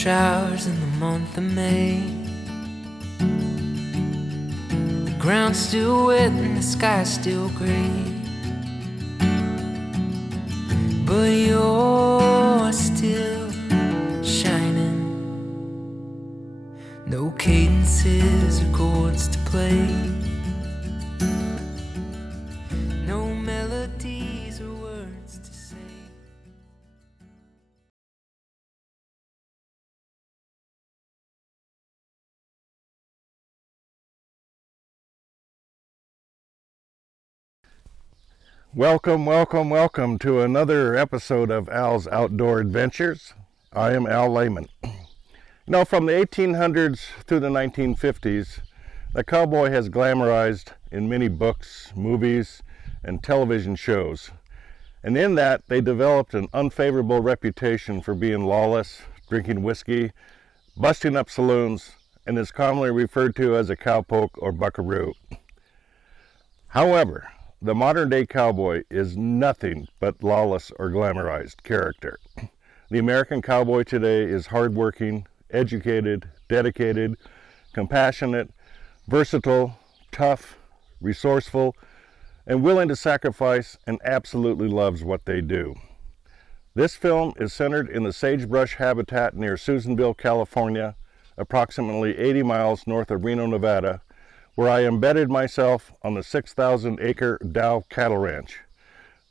showers in the month of May. The ground's still wet and the sky's still gray, but you're still shining. No cadences or chords to play, no melodies or words to say. Welcome, welcome, welcome to another episode of Al's Outdoor Adventures. I am Al Lehman. From the 1800s through the 1950s, the cowboy has glamorized in many books, movies, and television shows. And in that, they developed an unfavorable reputation for being lawless, drinking whiskey, busting up saloons, and is commonly referred to as a cowpoke or buckaroo. However, the modern-day cowboy is nothing but lawless or glamorized character. The American cowboy today is hardworking, educated, dedicated, compassionate, versatile, tough, resourceful, and willing to sacrifice, and absolutely loves what they do. This film is centered in the Sage Brush habitat near Susanville, California, approximately 80 miles north of Reno, Nevada, where I embedded myself on the 6,000-acre Dow cattle ranch.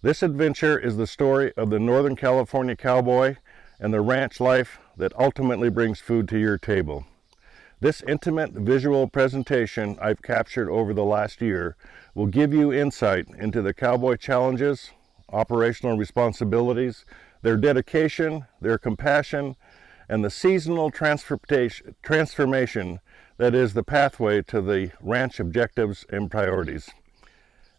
This adventure is the story of the Northern California Cowboy and the ranch life that ultimately brings food to your table. This intimate visual presentation I've captured over the last year will give you insight into the cowboy challenges, operational responsibilities, their dedication, their compassion, and the seasonal transformation that is the pathway to the ranch objectives and priorities.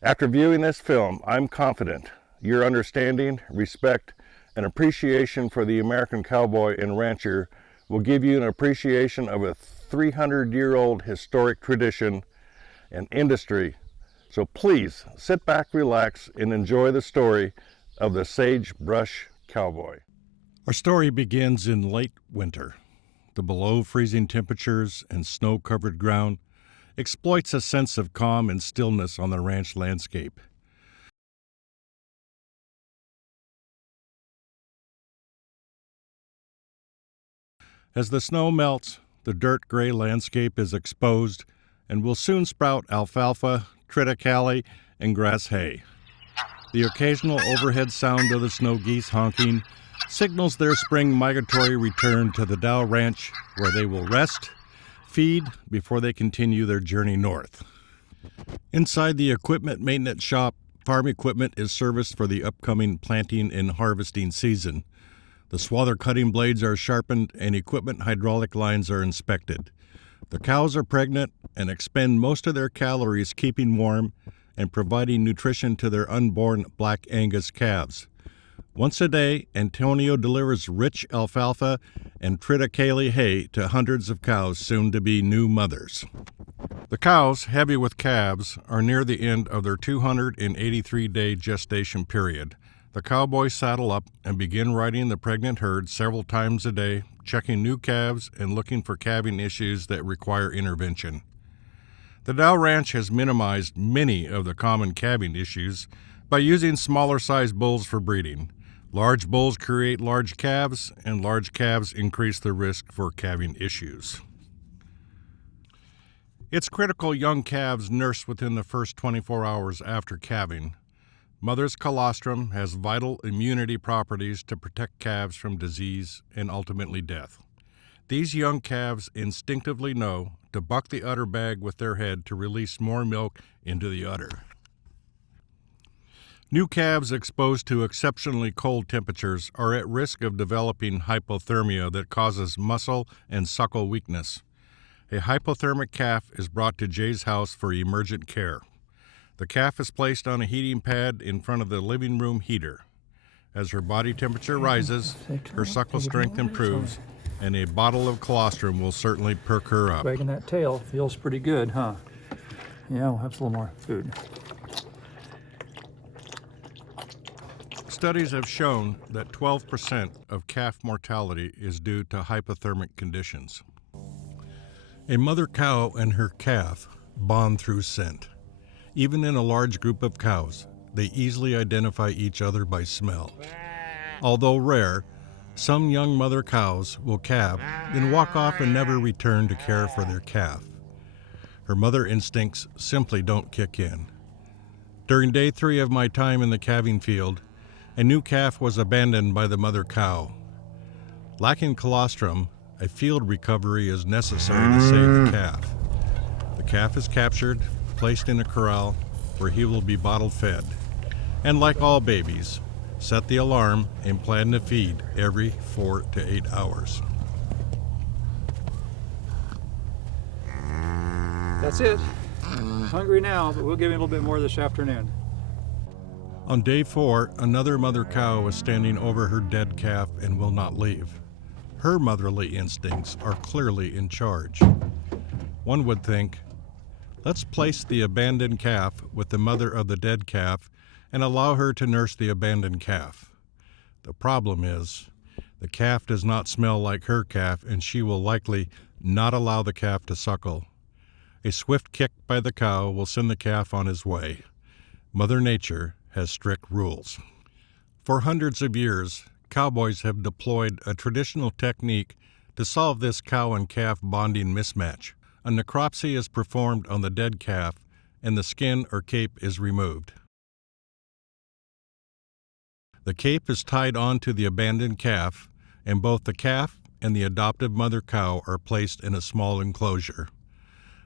After viewing this film, I'm confident your understanding, respect, and appreciation for the American cowboy and rancher will give you an appreciation of a 300-year-old historic tradition and industry. So please sit back, relax, and enjoy the story of the Sage Brush Cowboy. Our story begins in late winter. The below-freezing temperatures and snow-covered ground exploits a sense of calm and stillness on the ranch landscape. As the snow melts, the dirt-gray landscape is exposed and will soon sprout alfalfa, triticale, and grass hay. The occasional overhead sound of the snow geese honking signals their spring migratory return to the Dow Ranch, where they will rest, feed, before they continue their journey north. Inside the equipment maintenance shop, farm equipment is serviced for the upcoming planting and harvesting season. The swather cutting blades are sharpened and equipment hydraulic lines are inspected. The cows are pregnant and expend most of their calories keeping warm and providing nutrition to their unborn Black Angus calves. Once a day, Antonio delivers rich alfalfa and triticale hay to hundreds of cows, soon to be new mothers. The cows, heavy with calves, are near the end of their 283-day gestation period. The cowboys saddle up and begin riding the pregnant herd several times a day, checking new calves and looking for calving issues that require intervention. The Dow Ranch has minimized many of the common calving issues by using smaller-sized bulls for breeding. Large bulls create large calves, and large calves increase the risk for calving issues. It's critical young calves nurse within the first 24 hours after calving. Mother's colostrum has vital immunity properties to protect calves from disease and ultimately death. These young calves instinctively know to buck the udder bag with their head to release more milk into the udder. New calves exposed to exceptionally cold temperatures are at risk of developing hypothermia that causes muscle and suckle weakness. A hypothermic calf is brought to Jay's house for emergent care. The calf is placed on a heating pad in front of the living room heater. As her body temperature rises, her suckle strength improves, and a bottle of colostrum will certainly perk her up. Wagging that tail feels pretty good, huh? Yeah, we'll have a little more food. Studies have shown that 12% of calf mortality is due to hypothermic conditions. A mother cow and her calf bond through scent. Even in a large group of cows, they easily identify each other by smell. Although rare, some young mother cows will calve, then walk off and never return to care for their calf. Her mother instincts simply don't kick in. During day 3 of my time in the calving field, a new calf was abandoned by the mother cow. Lacking colostrum, a field recovery is necessary to save the calf. The calf is captured, placed in a corral where he will be bottle fed, and like all babies, set the alarm and plan to feed every 4 to 8 hours. That's it. Hungry now, but we'll give him a little bit more this afternoon. On day 4, another mother cow is standing over her dead calf and will not leave. Her motherly instincts are clearly in charge. One would think, let's place the abandoned calf with the mother of the dead calf and allow her to nurse the abandoned calf. The problem is, the calf does not smell like her calf, and she will likely not allow the calf to suckle. A swift kick by the cow will send the calf on his way. Mother Nature has strict rules. For hundreds of years, cowboys have deployed a traditional technique to solve this cow and calf bonding mismatch. A necropsy is performed on the dead calf, and the skin or cape is removed. The cape is tied onto the abandoned calf, and both the calf and the adoptive mother cow are placed in a small enclosure.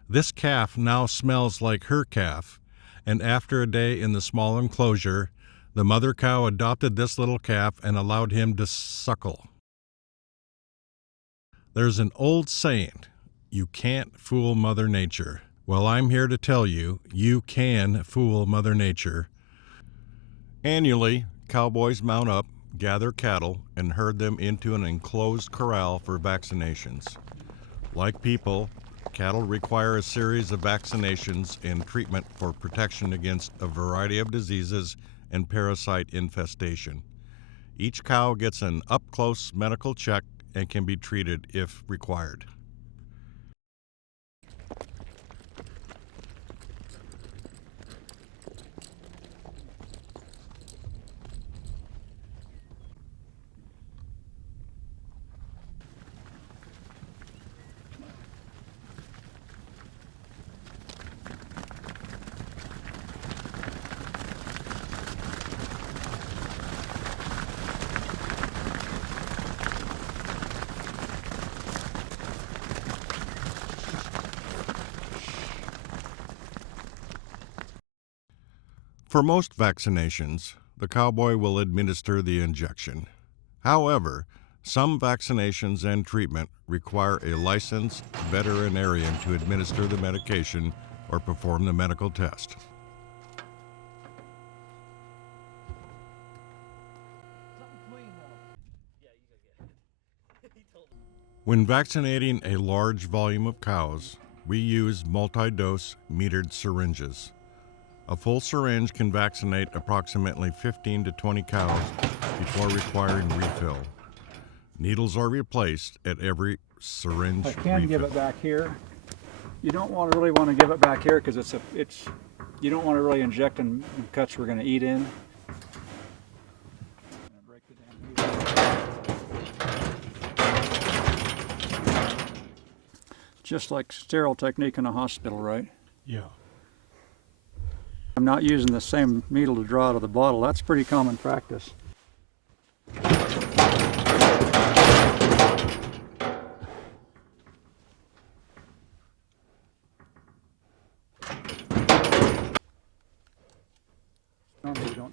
This calf now smells like her calf, and after a day in the small enclosure, the mother cow adopted this little calf and allowed him to suckle. There's an old saying, you can't fool Mother Nature. Well, I'm here to tell you, you can fool Mother Nature. Annually, cowboys mount up, gather cattle, and herd them into an enclosed corral for vaccinations. Like people, cattle require a series of vaccinations and treatment for protection against a variety of diseases and parasite infestation. Each cow gets an up-close medical check and can be treated if required. For most vaccinations, the cowboy will administer the injection. However, some vaccinations and treatment require a licensed veterinarian to administer the medication or perform the medical test. When vaccinating a large volume of cows, we use multi-dose metered syringes. A full syringe can vaccinate approximately 15 to 20 cows before requiring refill. Needles are replaced at every syringe I can refill. give it back here. You don't really want to give it back here because you don't want to really inject in cuts we're going to eat in. Just like sterile technique in a hospital, right? Yeah. I'm not using the same needle to draw out of the bottle. That's pretty common practice. Normally you don't.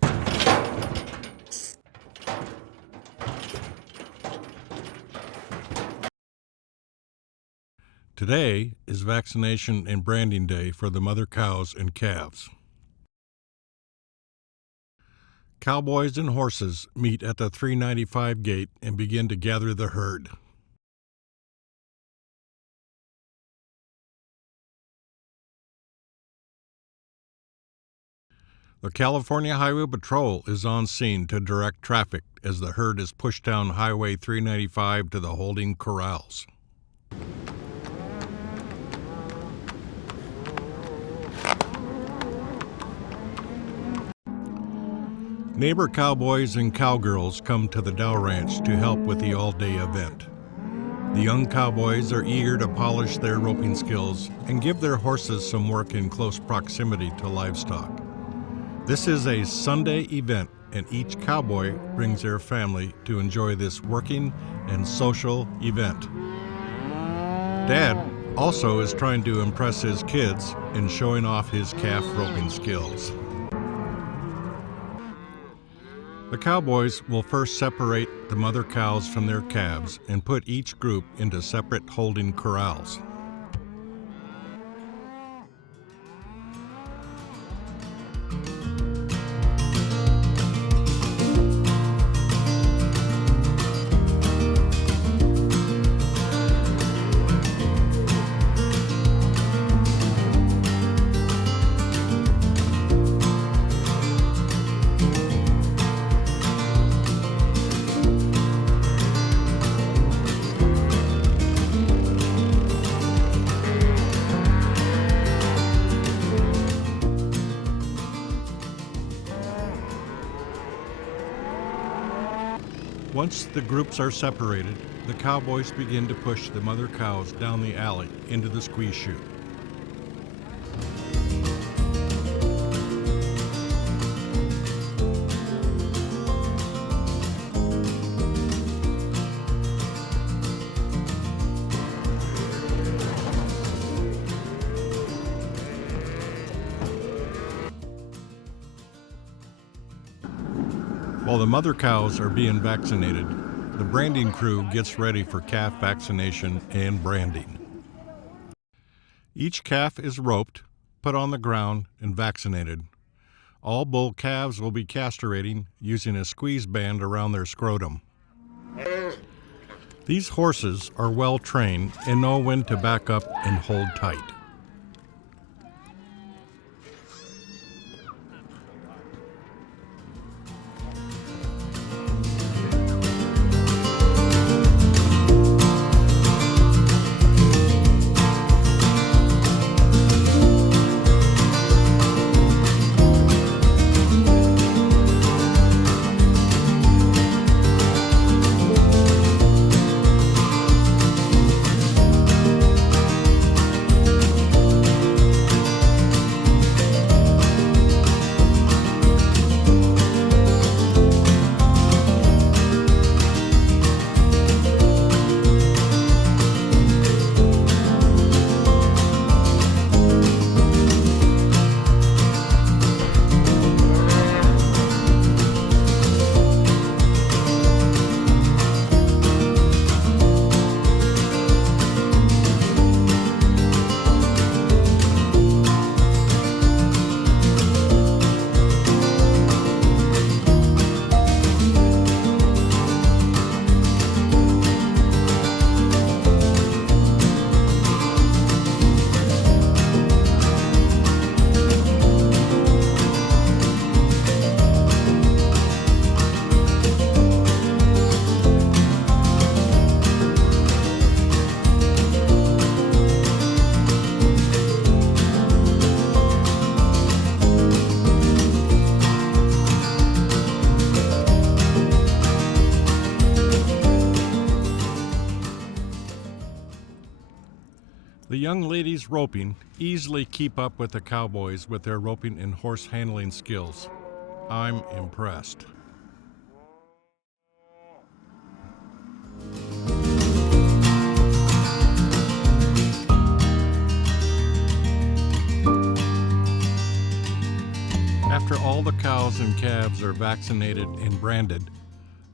Today is vaccination and branding day for the mother cows and calves. Cowboys and horses meet at the 395 gate and begin to gather the herd. The California Highway Patrol is on scene to direct traffic as the herd is pushed down Highway 395 to the holding corrals. Neighbor cowboys and cowgirls come to the Dow Ranch to help with the all-day event. The young cowboys are eager to polish their roping skills and give their horses some work in close proximity to livestock. This is a Sunday event, and each cowboy brings their family to enjoy this working and social event. Dad also is trying to impress his kids in showing off his calf roping skills. The cowboys will first separate the mother cows from their calves and put each group into separate holding corrals. Once the groups are separated, the cowboys begin to push the mother cows down the alley into the squeeze chute. While the mother cows are being vaccinated, the branding crew gets ready for calf vaccination and branding. Each calf is roped, put on the ground, and vaccinated. All bull calves will be castrating using a squeeze band around their scrotum. These horses are well trained and know when to back up and hold tight. The young ladies roping easily keep up with the cowboys with their roping and horse handling skills. I'm impressed. After all the cows and calves are vaccinated and branded,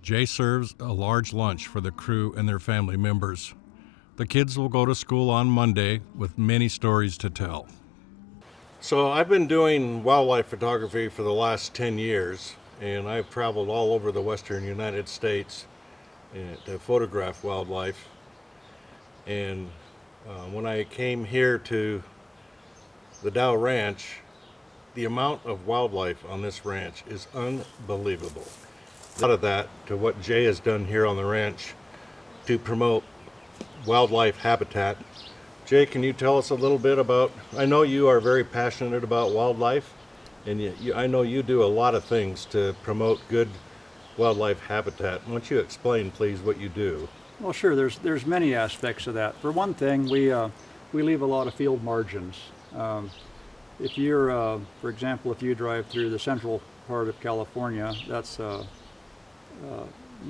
Jay serves a large lunch for the crew and their family members. The kids will go to school on Monday with many stories to tell. So I've been doing wildlife photography for the last 10 years, and I've traveled all over the western United States to photograph wildlife. And when I came here to the Dow Ranch, the amount of wildlife on this ranch is unbelievable. A lot of that to what Jay has done here on the ranch to promote wildlife habitat. Jay, can you tell us a little bit about, I know you are very passionate about wildlife, and I know you do a lot of things to promote good wildlife habitat. Why don't you explain, please, what you do? Well, sure. There's many aspects of that. For one thing, we leave a lot of field margins. If you're, for example, if you drive through the central part of California, that's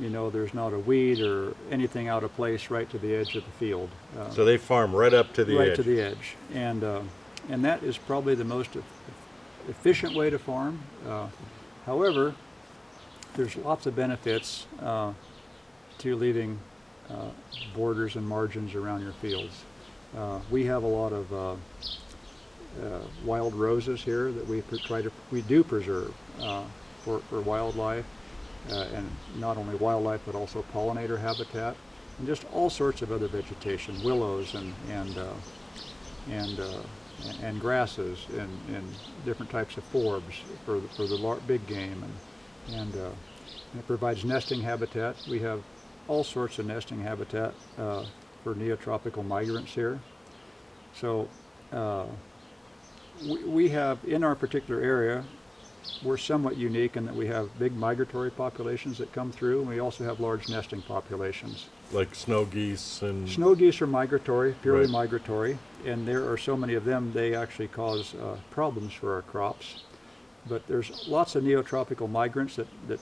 there's not a weed or anything out of place right to the edge of the field. So they farm right up to the edge. Right to the edge, and that is probably the most efficient way to farm. However, there's lots of benefits to leaving borders and margins around your fields. We have a lot of wild roses here that we do preserve for wildlife, and not only wildlife but also pollinator habitat, and just all sorts of other vegetation, willows and grasses and different types of forbs for the big game, and it provides nesting habitat. We have all sorts of nesting habitat for neotropical migrants here. So we have, in our particular area, we're somewhat unique in that we have big migratory populations that come through, and we also have large nesting populations. Like snow geese and... Snow geese are migratory, purely Right. migratory, and there are so many of them, they actually cause problems for our crops. But there's lots of neotropical migrants that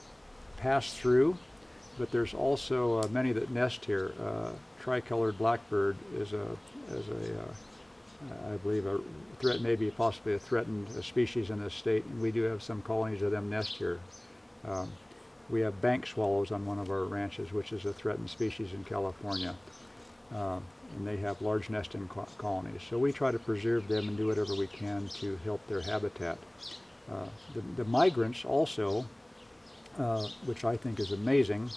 pass through, but there's also many that nest here. Tricolored blackbird is I believe maybe possibly a threatened species in this state, and we do have some colonies of them nest here. We have bank swallows on one of our ranches, which is a threatened species in California, and they have large nesting colonies. So we try to preserve them and do whatever we can to help their habitat. The migrants also, which I think is amazing,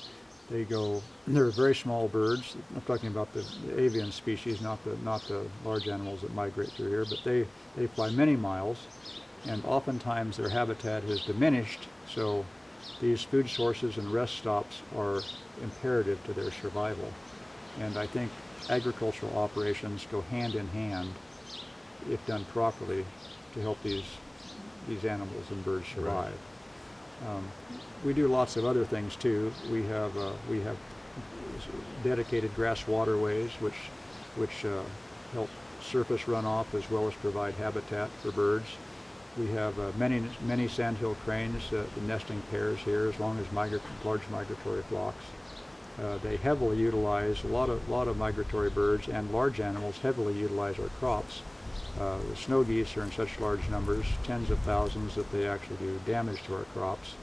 they're very small birds. I'm talking about the avian species, not the large animals that migrate through here, but they fly many miles, and oftentimes their habitat has diminished, so these food sources and rest stops are imperative to their survival. And I think agricultural operations go hand in hand, if done properly, to help these animals and birds survive. Right. We do lots of other things too. We have dedicated grass waterways which help surface runoff as well as provide habitat for birds. We have many sandhill cranes, the nesting pairs here, as long as large migratory flocks. They heavily utilize a lot of migratory birds, and large animals heavily utilize our crops. The snow geese are in such large numbers, tens of thousands, that they actually do damage to our crops.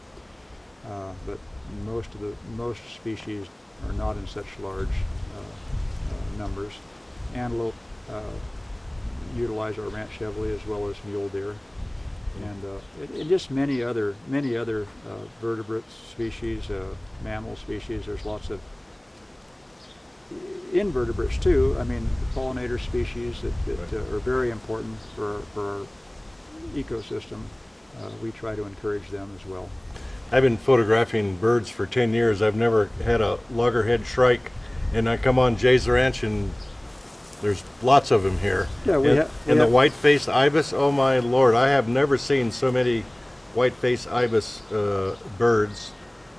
But most species are not in such large numbers. Antelope utilize our ranch heavily, as well as mule deer, and just many other vertebrate species, mammal species. There's lots of invertebrates too. I mean, pollinator species that are very important for our ecosystem. We try to encourage them as well. I've been photographing birds for 10 years. I've never had a loggerhead shrike, and I come on Jay's ranch and there's lots of them here. Yeah, the white-faced ibis, oh my lord, I have never seen so many white-faced ibis birds,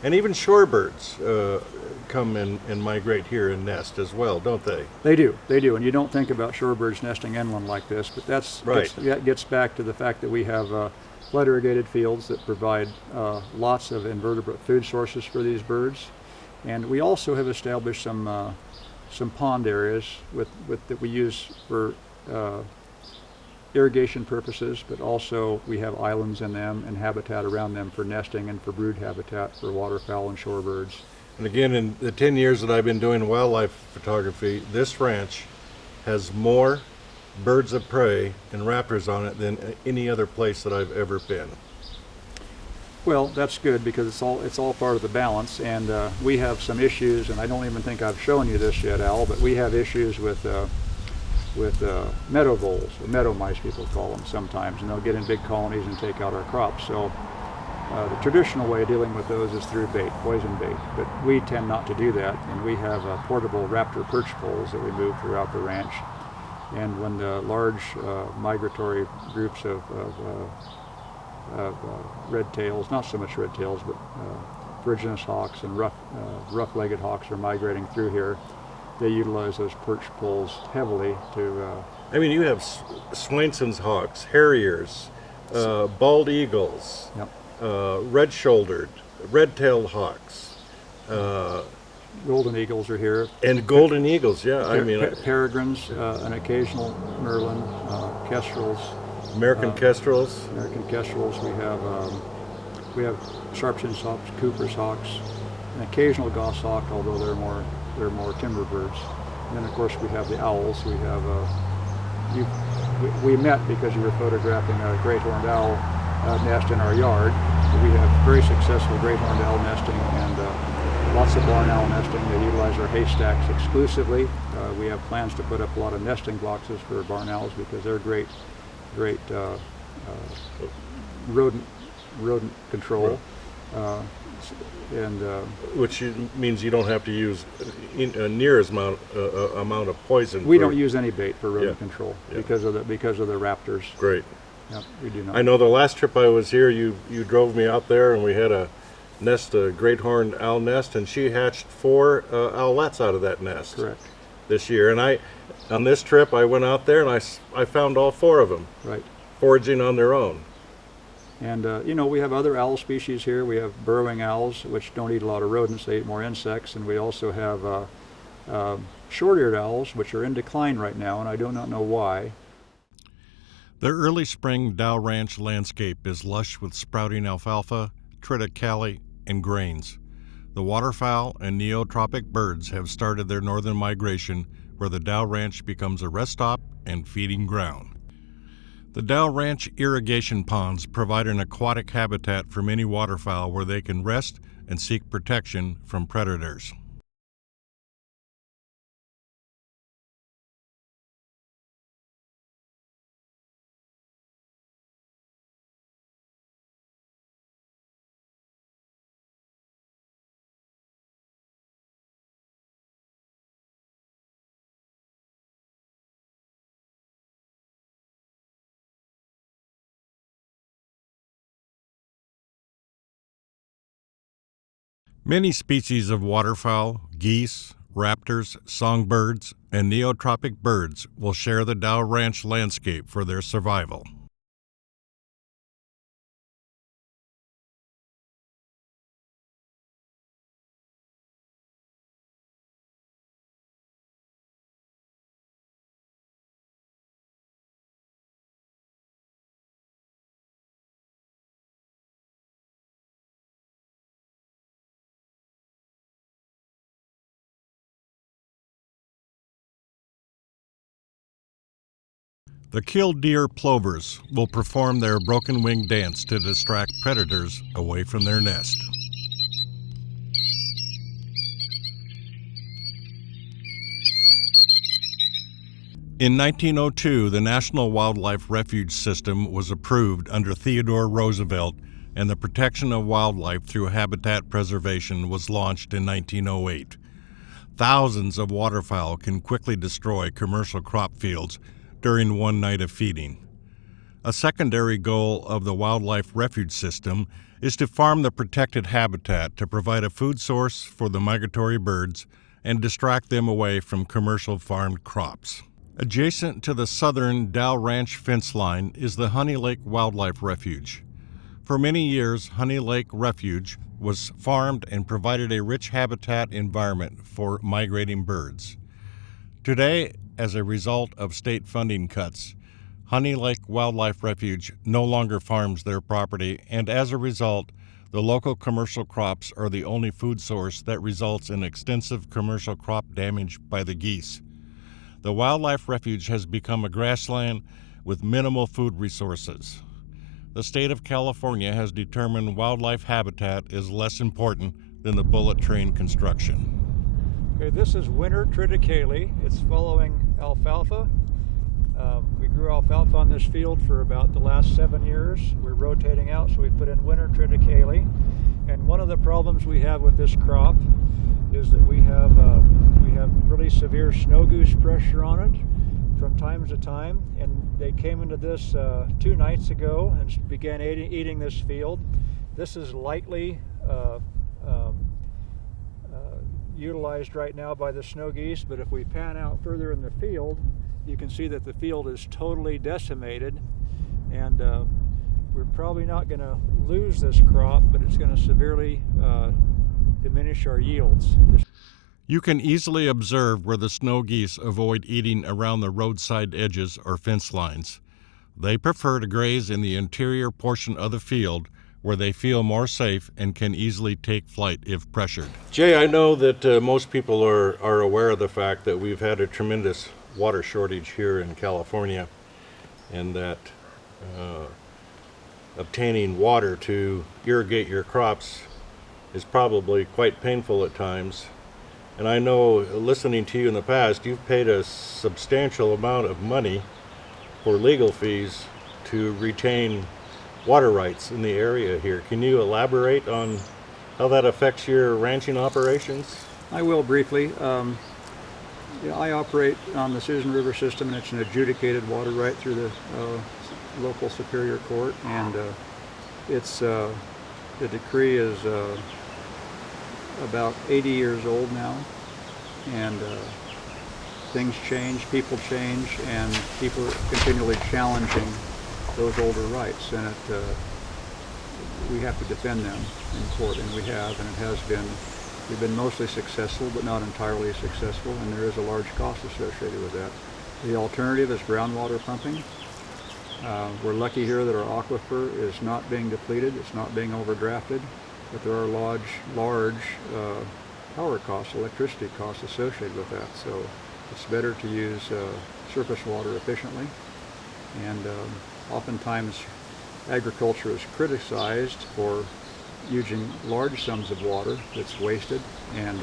and even shorebirds come and migrate here and nest as well, don't they? They do, and you don't think about shorebirds nesting inland like this, but that gets back to the fact that we have flood irrigated fields that provide lots of invertebrate food sources for these birds, and we also have established some pond areas that we use for irrigation purposes, but also we have islands in them and habitat around them for nesting and for brood habitat for waterfowl and shorebirds. And again, in the 10 years that I've been doing wildlife photography, this ranch has more birds of prey and raptors on it than any other place that I've ever been. Well, that's good, because it's all part of the balance, and we have some issues, and I don't even think I've shown you this yet, Al, but we have issues with meadow voles, or meadow mice people call them sometimes, and they'll get in big colonies and take out our crops. So the traditional way of dealing with those is through bait, poison bait, but we tend not to do that, and we have portable raptor perch poles that we move throughout the ranch. And when the large migratory groups of red tails, not so much red tails, but virginous hawks and rough-legged hawks are migrating through here, they utilize those perch poles heavily to... I mean, you have Swainson's hawks, harriers, bald eagles, Yep. red-shouldered, red-tailed hawks. Golden eagles are here. And golden eagles, yeah. I mean, peregrines, an occasional merlin, kestrels. American kestrels. American kestrels. We have sharp-shinned hawks, Cooper's hawks, an occasional goshawk, although they're more timber birds. And then of course we have the owls. We have we met because you were photographing a great horned owl nest in our yard. We have very successful great horned owl nesting and lots of barn owl nesting. They utilize our haystacks exclusively. We have plans to put up a lot of nesting boxes for barn owls because they're great rodent control. Which means you don't have to use near as amount of poison. We don't use any bait for rodent control because of the raptors. Great. Yep, we do not. I know the last trip I was here, you drove me out there, and we had a great horned owl nest, and she hatched 4 owlets out of that nest. Correct. This year, and on this trip I went out there and I found all 4 of them. Right. Foraging on their own. And we have other owl species here. We have burrowing owls, which don't eat a lot of rodents; they eat more insects. And we also have short-eared owls, which are in decline right now, and I do not know why. The early spring Dow Ranch landscape is lush with sprouting alfalfa, triticale, and grains. The waterfowl and neotropic birds have started their northern migration, where the Dow Ranch becomes a rest stop and feeding ground. The Dow Ranch irrigation ponds provide an aquatic habitat for many waterfowl where they can rest and seek protection from predators. Many species of waterfowl, geese, raptors, songbirds, and neotropic birds will share the Dow Ranch landscape for their survival. The killdeer plovers will perform their broken wing dance to distract predators away from their nest. In 1902, the National Wildlife Refuge System was approved under Theodore Roosevelt, and the protection of wildlife through habitat preservation was launched in 1908. Thousands of waterfowl can quickly destroy commercial crop fields during one night of feeding. A secondary goal of the Wildlife Refuge System is to farm the protected habitat to provide a food source for the migratory birds and distract them away from commercial farmed crops. Adjacent to the southern Dow Ranch fence line is the Honey Lake Wildlife Refuge. For many years, Honey Lake Refuge was farmed and provided a rich habitat environment for migrating birds. Today, as a result of state funding cuts, Honey Lake Wildlife Refuge no longer farms their property, and as a result, the local commercial crops are the only food source that results in extensive commercial crop damage by the geese. The Wildlife Refuge has become a grassland with minimal food resources. The state of California has determined wildlife habitat is less important than the bullet train construction. Okay, this is winter triticale. It's following alfalfa, We grew alfalfa on this field for about the last 7 years. We're rotating out, so we put in winter triticale. And one of the problems we have with this crop is that we have really severe snow goose pressure on it from time to time. And they came into this 2 nights ago and began eating this field. This is lightly utilized right now by the snow geese, but if we pan out further in the field, you can see that the field is totally decimated, and we're probably not going to lose this crop, but it's going to severely diminish our yields. You can easily observe where the snow geese avoid eating around the roadside edges or fence lines. They prefer to graze in the interior portion of the field, where they feel more safe and can easily take flight if pressured. Jay, I know that most people are aware of the fact that we've had a tremendous water shortage here in California, and that obtaining water to irrigate your crops is probably quite painful at times. And I know, listening to you in the past, you've paid a substantial amount of money for legal fees to retain water rights in the area here. Can you elaborate on how that affects your ranching operations? I will briefly. I operate on the Susan River system, and it's an adjudicated water right through the local Superior Court, and the decree is about 80 years old now, and things change, people change, and people are continually challenging those older rights, and we have to defend them in court, and we have, and it has been. We've been mostly successful, but not entirely successful, and there is a large cost associated with that. The alternative is groundwater pumping. We're lucky here that our aquifer is not being depleted, it's not being overdrafted, but there are large power costs, electricity costs associated with that, so it's better to use surface water efficiently. And oftentimes agriculture is criticized for using large sums of water that's wasted and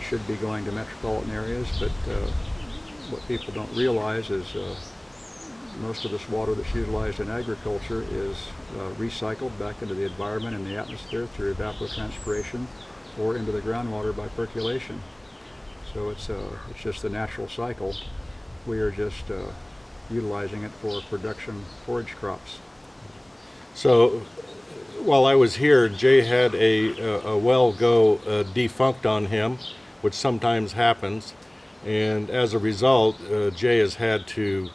should be going to metropolitan areas, but what people don't realize is most of this water that's utilized in agriculture is recycled back into the environment and the atmosphere through evapotranspiration or into the groundwater by percolation. So it's just the natural cycle. We are just utilizing it for production forage crops. So while I was here, Jay had a well go defunct on him, which sometimes happens, and as a result, Jay has had to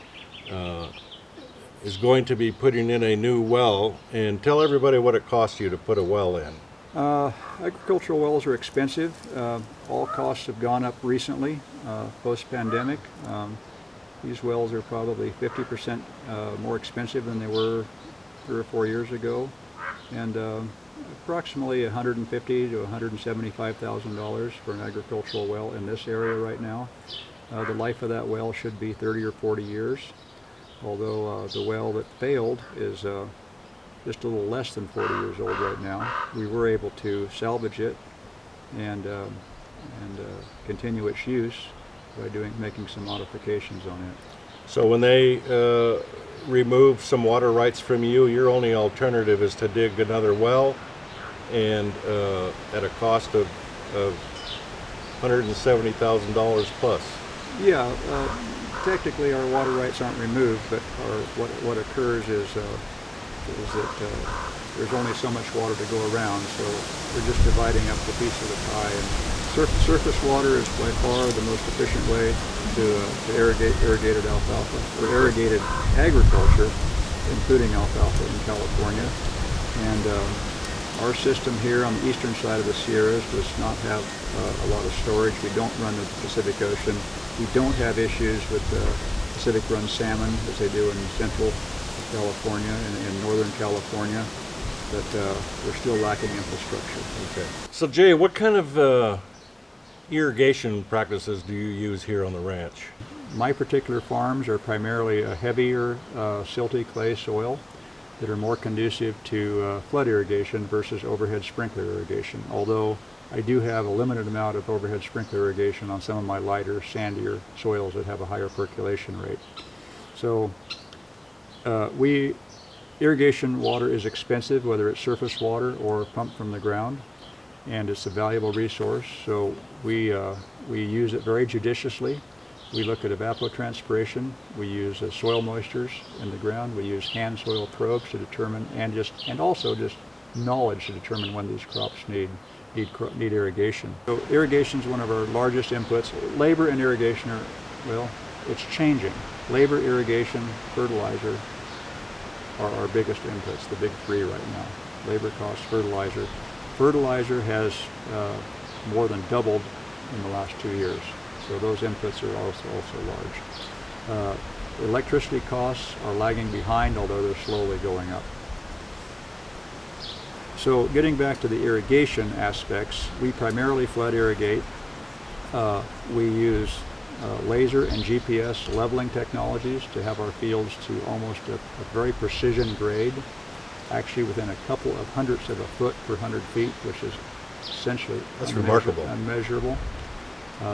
is going to be putting in a new well. And tell everybody what it costs you to put a well in. Agricultural wells are expensive. All costs have gone up recently, post-pandemic. These wells are probably 50% more expensive than they were 3 or 4 years ago, and approximately $150,000 to $175,000 for an agricultural well in this area right now. The life of that well should be 30 or 40 years, although the well that failed is just a little less than 40 years old right now. We were able to salvage it and continue its use by making some modifications on it. So when they remove some water rights from you, your only alternative is to dig another well, and at a cost of $170,000 plus. Yeah, technically our water rights aren't removed, but what occurs is that there's only so much water to go around, so we're just dividing up the piece of the pie. And surface water is by far the most efficient way to irrigate irrigated alfalfa, or irrigated agriculture, including alfalfa in California. And our system here on the eastern side of the Sierras does not have a lot of storage. We don't run the Pacific Ocean. We don't have issues with Pacific run salmon as they do in central California and in Northern California, but we're still lacking infrastructure. Okay. So Jay, what kind of irrigation practices do you use here on the ranch? My particular farms are primarily a heavier silty clay soil that are more conducive to flood irrigation versus overhead sprinkler irrigation, although I do have a limited amount of overhead sprinkler irrigation on some of my lighter, sandier soils that have a higher percolation rate. So irrigation water is expensive, whether it's surface water or pumped from the ground, and it's a valuable resource. So we use it very judiciously. We look at evapotranspiration. We use soil moistures in the ground. We use hand soil probes to determine, and also just knowledge to determine when these crops need irrigation. So irrigation is one of our largest inputs. Labor and irrigation are, well, it's changing. Labor, irrigation, fertilizer are our biggest inputs, the big three right now. Labor costs, fertilizer. Fertilizer has more than doubled in the last 2 years. So those inputs are also large. Electricity costs are lagging behind, although they're slowly going up. So getting back to the irrigation aspects, we primarily flood irrigate. We use laser and GPS leveling technologies to have our fields to almost a very precision grade, actually within a couple of hundredths of a foot per 100 feet, which is essentially unmeasurable.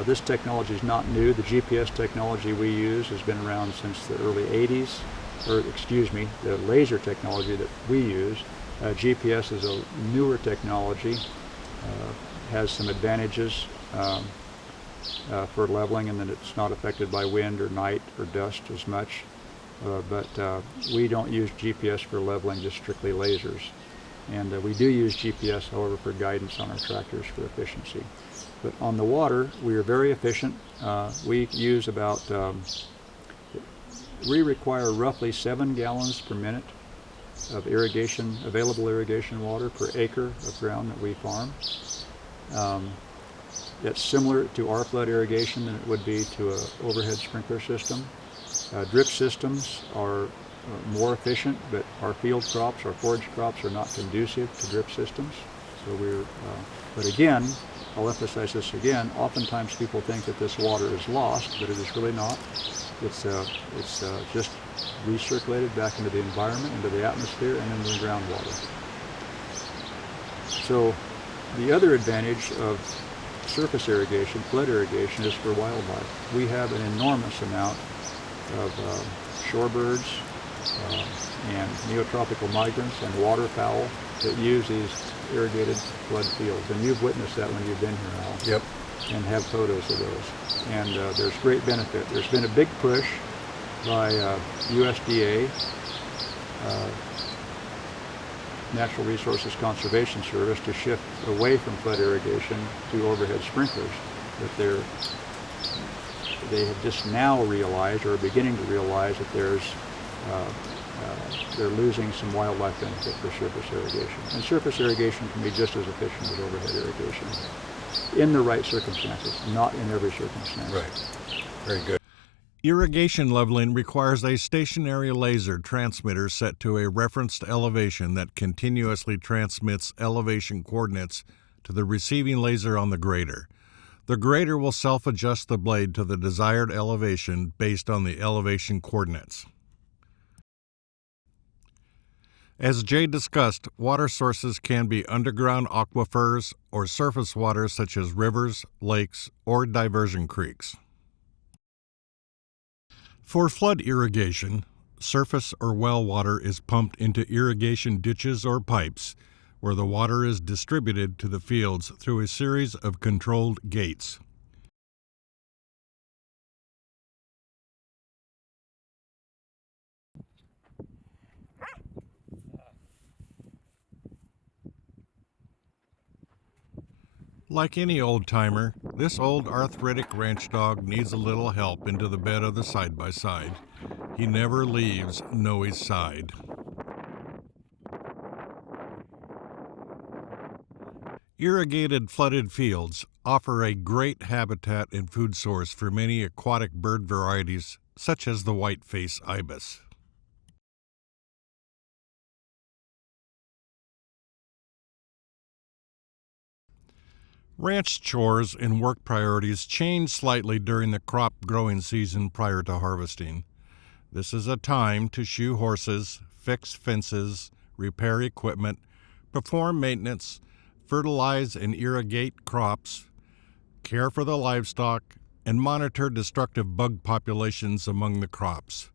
This technology is not new. The GPS technology we use has been around since the early 80s, the laser technology that we use. GPS is a newer technology, has some advantages for leveling, and that it's not affected by wind or night or dust as much. But we don't use GPS for leveling, just strictly lasers. And we do use GPS, however, for guidance on our tractors for efficiency. But on the water, we are very efficient. We use we require roughly 7 gallons per minute of available irrigation water per acre of ground that we farm. That's similar to our flood irrigation than it would be to an overhead sprinkler system. Drip systems are more efficient, but our field crops, our forage crops, are not conducive to drip systems. So but again, I'll emphasize this again, oftentimes people think that this water is lost, but it is really not. It's just recirculated back into the environment, into the atmosphere, and into the groundwater. So the other advantage of surface irrigation, flood irrigation, is for wildlife. We have an enormous amount of shorebirds and neotropical migrants and waterfowl that use these irrigated flood fields. And you've witnessed that when you've been here, Al. Yep. And have photos of those. And there's great benefit. There's been a big push by USDA, Natural Resources Conservation Service, to shift away from flood irrigation to overhead sprinklers. But they have just now realized, or are beginning to realize, that they're losing some wildlife benefit for surface irrigation. And surface irrigation can be just as efficient as overhead irrigation in the right circumstances, not in every circumstance. Right. Very good. Irrigation leveling requires a stationary laser transmitter set to a referenced elevation that continuously transmits elevation coordinates to the receiving laser on the grader. The grader will self-adjust the blade to the desired elevation based on the elevation coordinates. As Jay discussed, water sources can be underground aquifers or surface waters such as rivers, lakes, or diversion creeks. For flood irrigation, surface or well water is pumped into irrigation ditches or pipes, where the water is distributed to the fields through a series of controlled gates. Like any old-timer, this old arthritic ranch dog needs a little help into the bed of the side-by-side. He never leaves Noe's side. Irrigated flooded fields offer a great habitat and food source for many aquatic bird varieties, such as the white-faced ibis. Ranch chores and work priorities change slightly during the crop growing season prior to harvesting. This is a time to shoe horses, fix fences, repair equipment, perform maintenance, fertilize and irrigate crops, care for the livestock, and monitor destructive bug populations among the crops.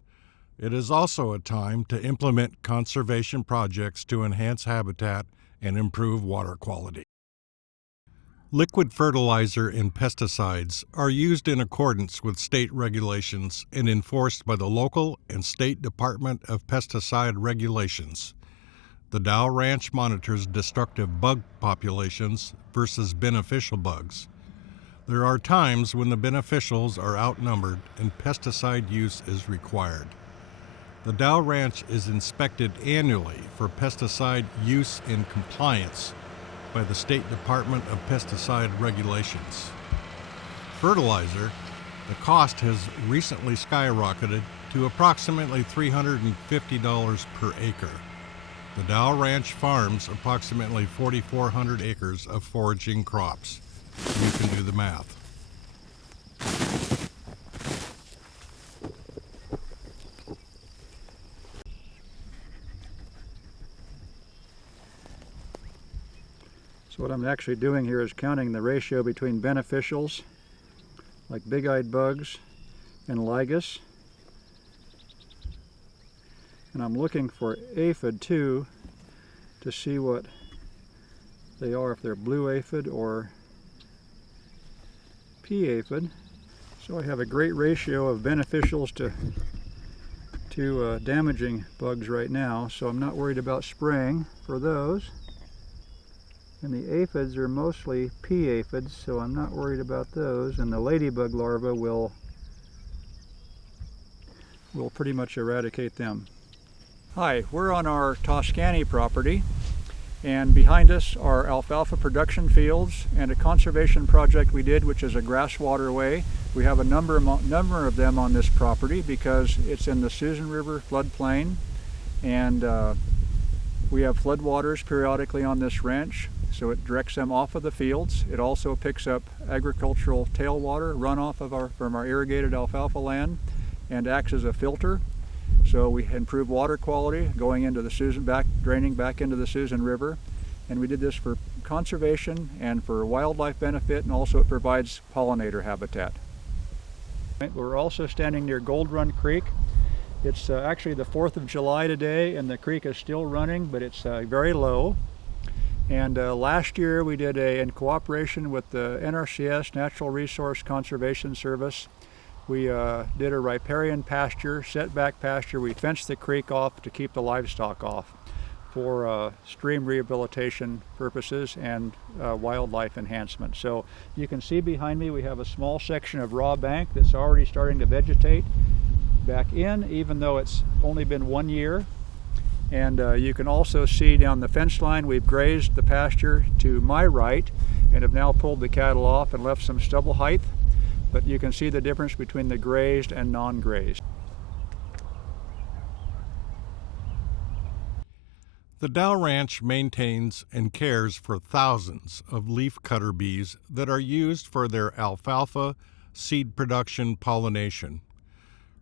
It is also a time to implement conservation projects to enhance habitat and improve water quality. Liquid fertilizer and pesticides are used in accordance with state regulations and enforced by the local and state Department of Pesticide Regulations. The Dow Ranch monitors destructive bug populations versus beneficial bugs. There are times when the beneficials are outnumbered and pesticide use is required. The Dow Ranch is inspected annually for pesticide use and compliance by the State Department of Pesticide Regulations. Fertilizer, the cost has recently skyrocketed to approximately $350 per acre. The Dow Ranch farms approximately 4,400 acres of foraging crops. You can do the math. So what I'm actually doing here is counting the ratio between beneficials, like big-eyed bugs and ligus. And I'm looking for aphid too, to see what they are, if they're blue aphid or pea aphid. So I have a great ratio of beneficials to damaging bugs right now, so I'm not worried about spraying for those. And the aphids are mostly pea aphids, so I'm not worried about those. And the ladybug larvae will pretty much eradicate them. Hi, we're on our Toscani property, and behind us are alfalfa production fields and a conservation project we did, which is a grass waterway. We have a number of them on this property because it's in the Susan River floodplain, and we have floodwaters periodically on this ranch, so it directs them off of the fields. It also picks up agricultural tailwater runoff from our irrigated alfalfa land and acts as a filter. So we improve water quality going into the draining back into the Susan River. And we did this for conservation and for wildlife benefit, and also it provides pollinator habitat. We're also standing near Gold Run Creek. It's actually the 4th of July today, and the creek is still running, but it's very low. And last year we did in cooperation with the NRCS, Natural Resource Conservation Service, we did a riparian pasture, setback pasture. We fenced the creek off to keep the livestock off for stream rehabilitation purposes and wildlife enhancement. So you can see behind me we have a small section of raw bank that's already starting to vegetate back in, even though it's only been 1 year. And you can also see down the fence line we've grazed the pasture to my right and have now pulled the cattle off and left some stubble height. But you can see the difference between the grazed and non-grazed. The Dow Ranch maintains and cares for thousands of leaf cutter bees that are used for their alfalfa seed production pollination.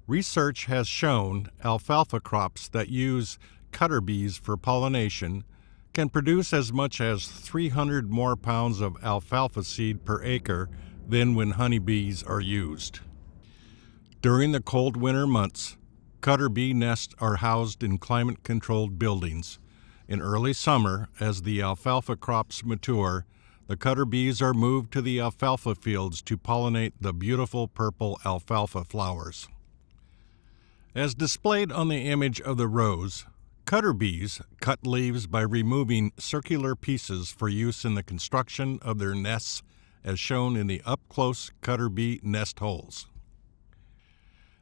Research has shown alfalfa crops that use cutter bees for pollination can produce as much as 300 more pounds of alfalfa seed per acre than when honeybees are used. During the cold winter months, cutter bee nests are housed in climate-controlled buildings. In early summer, as the alfalfa crops mature, the cutter bees are moved to the alfalfa fields to pollinate the beautiful purple alfalfa flowers. As displayed on the image of the rose, cutter bees cut leaves by removing circular pieces for use in the construction of their nests, as shown in the up-close cutter bee nest holes.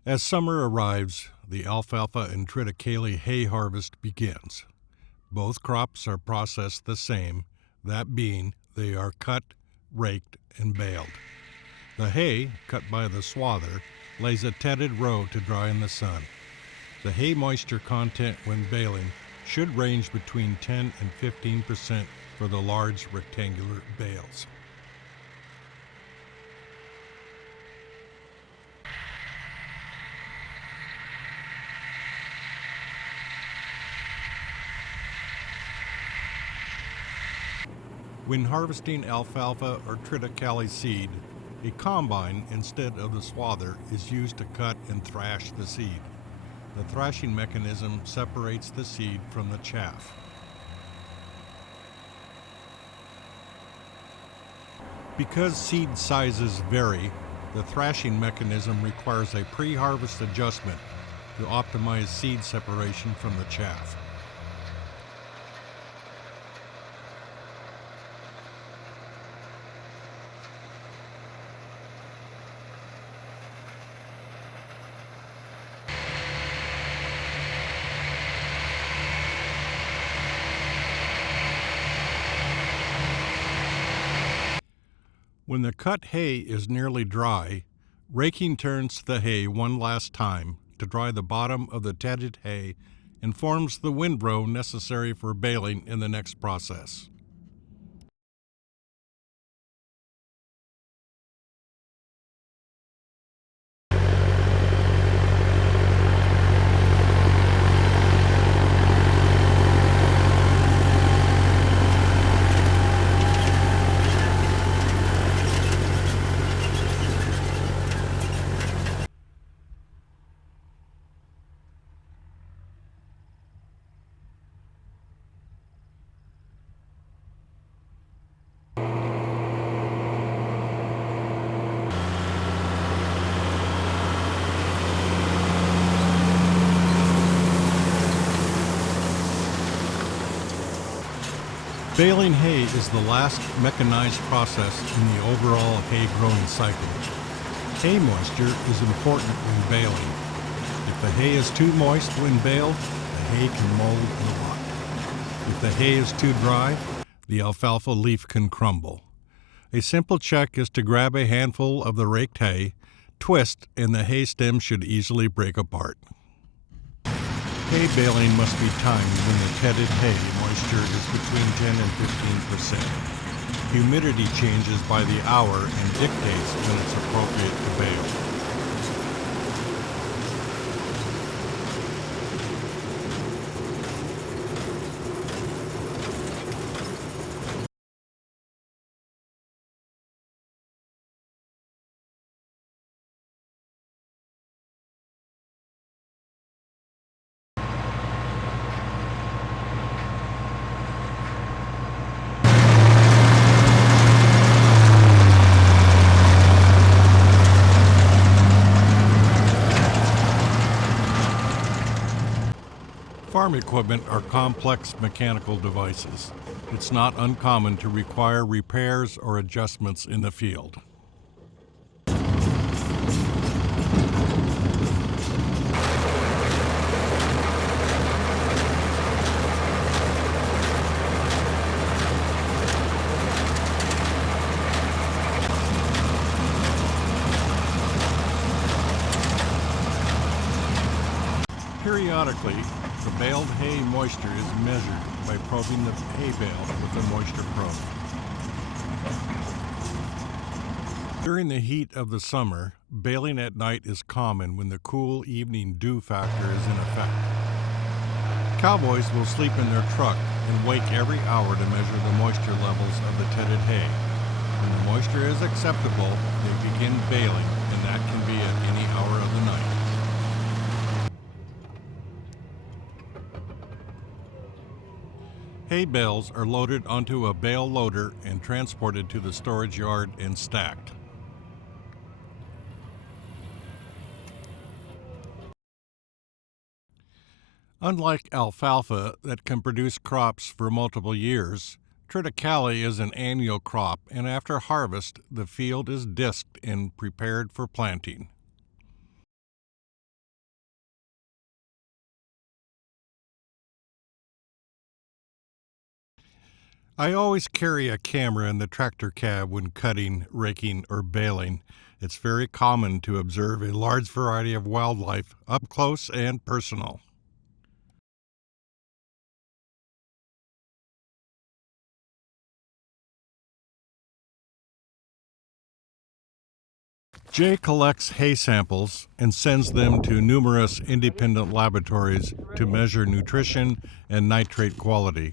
As summer arrives, the alfalfa and triticale hay harvest begins. Both crops are processed the same, that being, they are cut, raked, and baled. The hay, cut by the swather, lays a tented row to dry in the sun. The hay moisture content when baling should range between 10 and 15% for the large rectangular bales. When harvesting alfalfa or triticale seed, a combine instead of the swather is used to cut and thrash the seed. The thrashing mechanism separates the seed from the chaff. Because seed sizes vary, the thrashing mechanism requires a pre-harvest adjustment to optimize seed separation from the chaff. When the cut hay is nearly dry, raking turns the hay one last time to dry the bottom of the tedded hay and forms the windrow necessary for baling in the next process. Baling hay is the last mechanized process in the overall hay growing cycle. Hay moisture is important when baling. If the hay is too moist when baled, the hay can mold and rot. If the hay is too dry, the alfalfa leaf can crumble. A simple check is to grab a handful of the raked hay, twist, and the hay stem should easily break apart. Hay baling must be timed when the tedded hay moisture is between 10 and 15%. Humidity changes by the hour and dictates when it's appropriate to bale. Farm equipment are complex mechanical devices. It's not uncommon to require repairs or adjustments in the field. Periodically, the baled hay moisture is measured by probing the hay bale with a moisture probe. During the heat of the summer, baling at night is common when the cool evening dew factor is in effect. Cowboys will sleep in their truck and wake every hour to measure the moisture levels of the tedded hay. When the moisture is acceptable, they begin baling, and that can be at any hour of the night. Hay bales are loaded onto a bale loader and transported to the storage yard and stacked. Unlike alfalfa that can produce crops for multiple years, triticale is an annual crop, and after harvest, the field is disked and prepared for planting. I always carry a camera in the tractor cab when cutting, raking, or baling. It's very common to observe a large variety of wildlife up close and personal. Jay collects hay samples and sends them to numerous independent laboratories to measure nutrition and nitrate quality.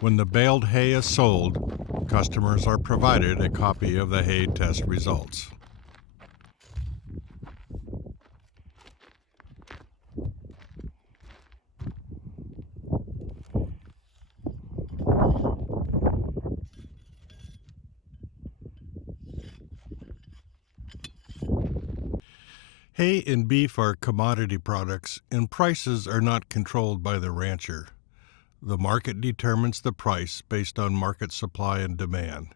When the baled hay is sold, customers are provided a copy of the hay test results. Hay and beef are commodity products, and prices are not controlled by the rancher. The market determines the price based on market supply and demand.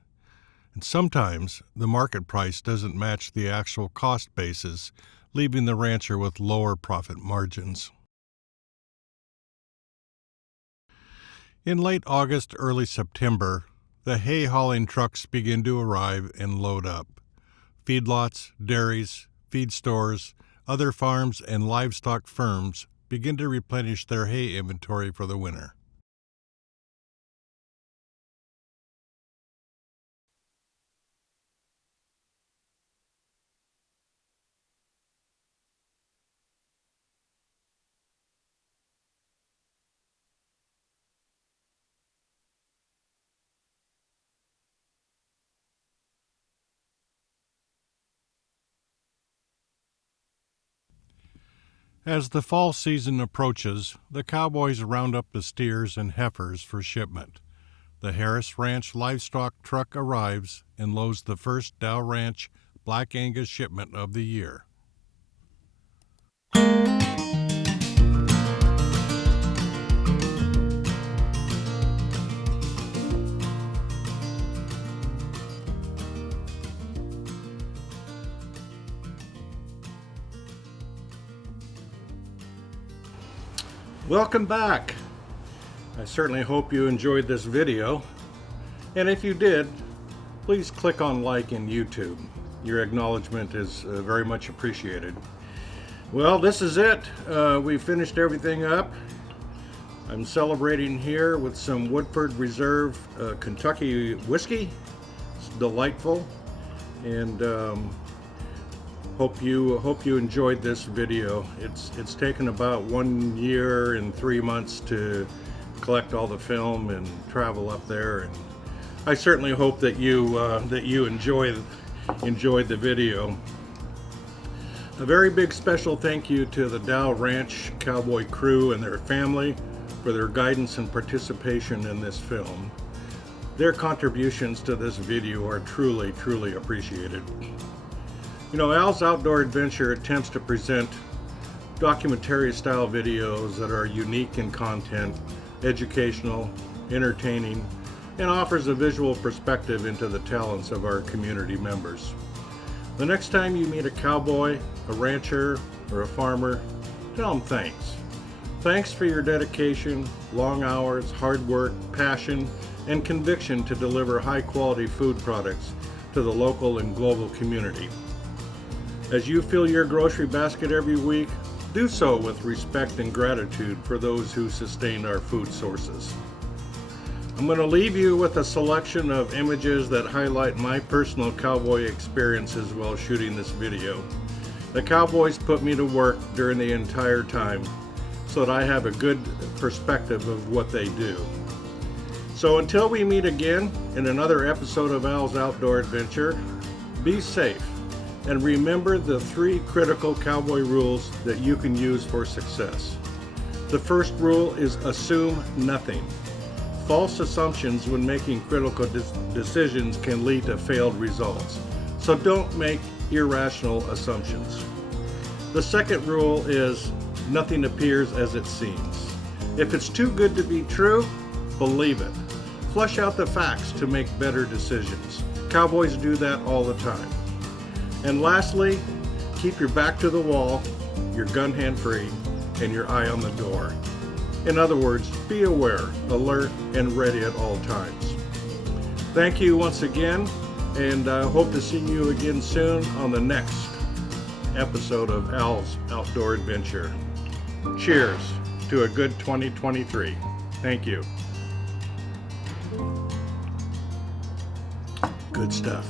And sometimes the market price doesn't match the actual cost basis, leaving the rancher with lower profit margins. In late August, early September, the hay hauling trucks begin to arrive and load up. Feedlots, dairies, feed stores, other farms, and livestock firms begin to replenish their hay inventory for the winter. As the fall season approaches, the cowboys round up the steers and heifers for shipment. The Harris Ranch livestock truck arrives and loads the first Dow Ranch Black Angus shipment of the year. Welcome back. I certainly hope you enjoyed this video, and if you did, please click on like in YouTube. Your acknowledgement is very much appreciated. Well, this is it. We finished everything up. I'm celebrating here with some Woodford Reserve Kentucky whiskey. It's delightful, and hope you enjoyed this video. It's taken about 1 year and 3 months to collect all the film and travel up there, and I certainly hope that you enjoyed the video. A very big special thank you to the Dow Ranch Cowboy crew and their family for their guidance and participation in this film. Their contributions to this video are truly appreciated. You know, Al's Outdoor Adventure attempts to present documentary-style videos that are unique in content, educational, entertaining, and offers a visual perspective into the talents of our community members. The next time you meet a cowboy, a rancher, or a farmer, tell them thanks. Thanks for your dedication, long hours, hard work, passion, and conviction to deliver high-quality food products to the local and global community. As you fill your grocery basket every week, do so with respect and gratitude for those who sustain our food sources. I'm going to leave you with a selection of images that highlight my personal cowboy experiences while shooting this video. The cowboys put me to work during the entire time so that I have a good perspective of what they do. So until we meet again in another episode of Al's Outdoor Adventure, be safe. And remember the 3 critical cowboy rules that you can use for success. The first rule is assume nothing. False assumptions when making critical decisions can lead to failed results. So don't make irrational assumptions. The second rule is nothing appears as it seems. If it's too good to be true, believe it. Flush out the facts to make better decisions. Cowboys do that all the time. And lastly, keep your back to the wall, your gun hand free, and your eye on the door. In other words, be aware, alert, and ready at all times. Thank you once again, and I hope to see you again soon on the next episode of Al's Outdoor Adventure. Cheers to a good 2023. Thank you. Good stuff.